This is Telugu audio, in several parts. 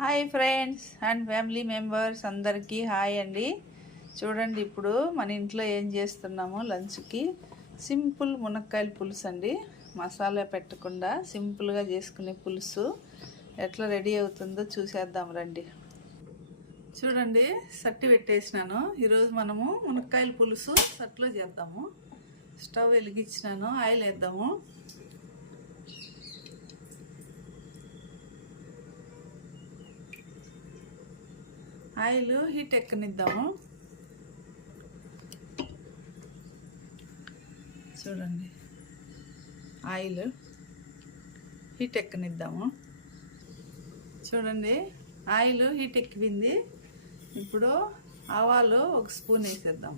Hi friends and family members అందరికీ హాయ్ అండి. చూడండి ఇప్పుడు మన ఇంట్లో ఏం చేస్తున్నామో లంచ్కి సింపుల్ మునక్కాయల పులుసు అండి. మసాలా పెట్టకుండా సింపుల్గా చేసుకునే పులుసు ఎట్లా రెడీ అవుతుందో చూసేద్దాం రండి. చూడండి సట్టి పెట్టేసినాను. ఈరోజు మనము మునక్కాయల పులుసు సట్లో చేద్దాము. స్టవ్ వెలిగించినాను, ఆయిల్ వేద్దాము. ఆయిల్ హీట్ ఎక్కనిద్దాము. చూడండి ఆయిల్ హీట్ ఎక్కనిద్దాము. చూడండి ఆయిల్ హీట్ ఎక్కింది. ఇప్పుడు ఆవాలు ఒక స్పూన్ వేసేద్దాం.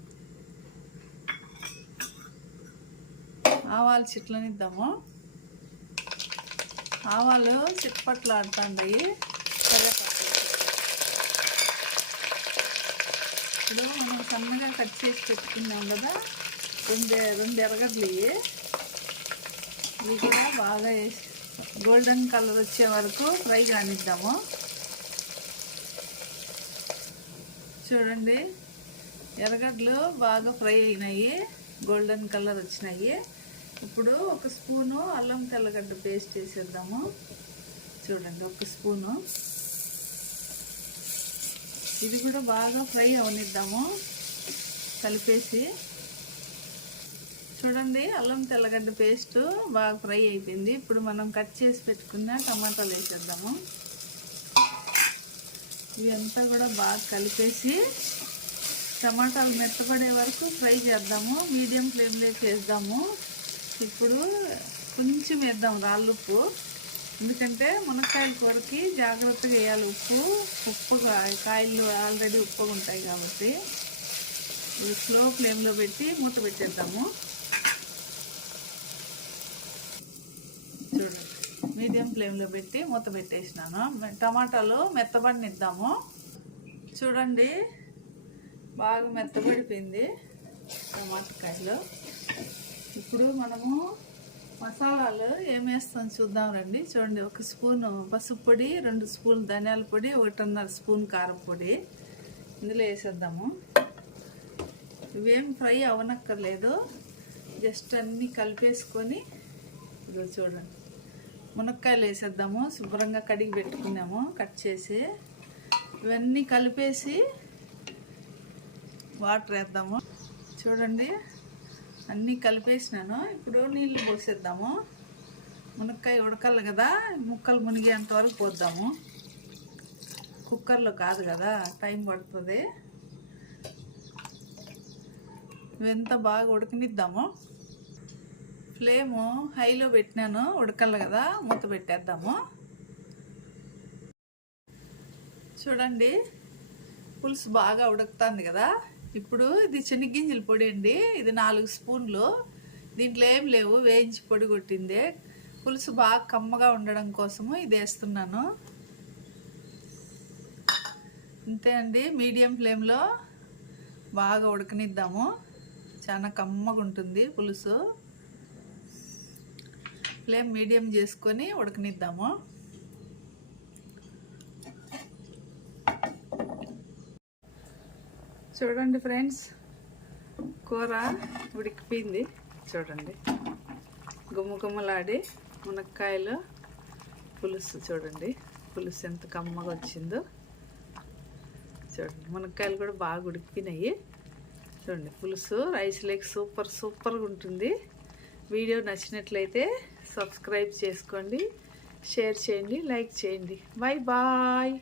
ఆవాలు చిట్లనిద్దాము. ఆవాలు చిట్పట్లు ఆడుతున్నాయి. ఇప్పుడు మనం సన్నగా కట్ చేసి పెట్టుకున్నాం కదా, రెండు ఎర్రగడ్డలు ఇవి కూడా బాగా గోల్డెన్ కలర్ వచ్చే వరకు ఫ్రై కానిద్దాము. చూడండి ఎర్రగడ్డలు బాగా ఫ్రై అయినాయి, గోల్డెన్ కలర్ వచ్చినాయి. ఇప్పుడు ఒక స్పూను అల్లం తెల్లగడ్డ పేస్ట్ వేసేద్దాము. చూడండి ఒక స్పూను. ఇది కూడా బాగా ఫ్రై అవనిద్దాము కలిపేసి. చూడండి అల్లం తెల్లగడ్డ పేస్ట్ బాగా ఫ్రై అయిపోయింది. ఇప్పుడు మనం కట్ చేసి పెట్టుకున్న టమాటాలు వేసేద్దాము. ఇవంతా కూడా బాగా కలిపేసి టమాటాలు మెత్తపడే వరకు ఫ్రై చేద్దాము. మీడియం ఫ్లేమ్లో చేద్దాము. ఇప్పుడు కొంచెం వేద్దాం రాళ్ళుప్పు, ఎందుకంటే మునక్కాయల కూరకి జాగ్రత్తగా వేయాలి. ఉప్పు కాయలు ఆల్రెడీ ఉప్పుగా ఉంటాయి కాబట్టి ఇది స్లో ఫ్లేమ్లో పెట్టి మూత పెట్టేద్దాము. చూడండి మీడియం ఫ్లేమ్లో పెట్టి మూత పెట్టేసినాను. టమాటాలు మెత్తబడినిద్దాము. చూడండి బాగా మెత్తబడిపోయింది టమాటకాయలు. ఇప్పుడు మనము మసాలాలు ఏమేస్తాం చూద్దాం రండి. చూడండి ఒక స్పూను పసుపు పొడి, 2 స్పూన్లు ధనియాల పొడి, 1.5 స్పూన్ కారం పొడి ఇందులో వేసేద్దాము. ఇవేం ఫ్రై అవనక్కర్లేదు, జస్ట్ అన్నీ కలిపేసుకొని ఇది చూడండి మునక్కాయలు వేసేద్దాము. శుభ్రంగా కడిగి పెట్టుకున్నాము కట్ చేసి. ఇవన్నీ కలిపేసి వాటర్ వేద్దాము. చూడండి అన్నీ కలిపేసినాను. ఇప్పుడు నీళ్ళు పోసేద్దాము. మునక్కాయ ఉడకాలి కదా, ముక్కలు మునిగేంత వరకు పోద్దాము. కుక్కర్లో కాదు కదా, టైం పడుతుంది. ఇవంతా బాగా ఉడకనిద్దాము. ఫ్లేము హైలో పెట్టినాను, ఉడకాలి కదా, మూత పెట్టేద్దాము. చూడండి పులుసు బాగా ఉడుకుతుంది కదా. ఇప్పుడు ఇది శనగ్గింజల పొడి అండి. ఇది 4 స్పూన్లు. దీంట్లో ఏం లేవు, వేయించి పొడి కొట్టిందే. పులుసు బాగా కమ్మగా ఉండడం కోసము ఇది వేస్తున్నాను. అంతే అండి, మీడియం ఫ్లేమ్లో బాగా ఉడకనిద్దాము. చాలా కమ్మగా ఉంటుంది పులుసు. ఫ్లేమ్ మీడియం చేసుకొని ఉడకనిద్దాము. చూడండి ఫ్రెండ్స్ కూర ఉడికిపోయింది. చూడండి గుమ్మగుమ్మలాడి మునక్కాయలు పులుసు. చూడండి పులుసు ఎంత కమ్మగా వచ్చిందో. చూడండి మునక్కాయలు కూడా బాగా ఉడికిపోయినాయి. చూడండి పులుసు రైస్ లేక్ సూపర్గా ఉంటుంది. వీడియో నచ్చినట్లయితే సబ్స్క్రైబ్ చేసుకోండి, షేర్ చేయండి, లైక్ చేయండి. Bye bye.